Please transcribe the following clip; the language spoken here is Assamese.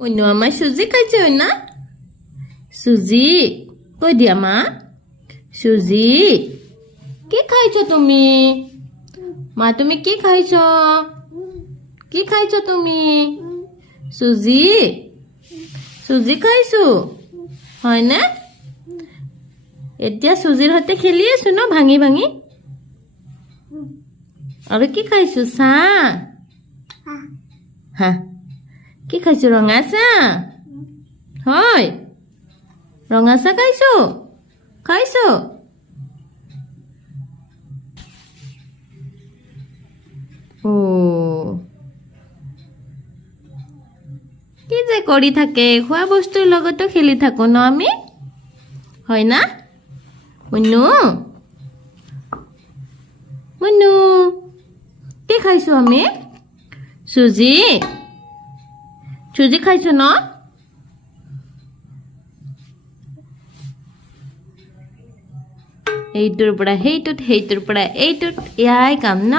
মুনু আমায় সুজি খাইছে না সুজি কই দিয়া মা সুজি কি খাইছো তুমি মা তুমি কি খাইছো তুমি সুজি সুজি খাইছো হয় না এতিয়া সুজিৰ সৈতে খেলি আছো ন ভাঙি ভাঙি আৰু কি খাইছো চাহ হা কি খাইছো ৰঙা চাহ হয় ৰঙা চাহ খাইছো ও কি যে কৰি থাকে খোৱা বস্তুৰ লগতো খেলি থাকো ন আমি হয় না মুনু মুনু কি খাইছো আমি সুজি খাইছো ন এইটোৰ পৰা সেইটোত সেইটোৰ পৰা এইটোত এয়াই কাম ন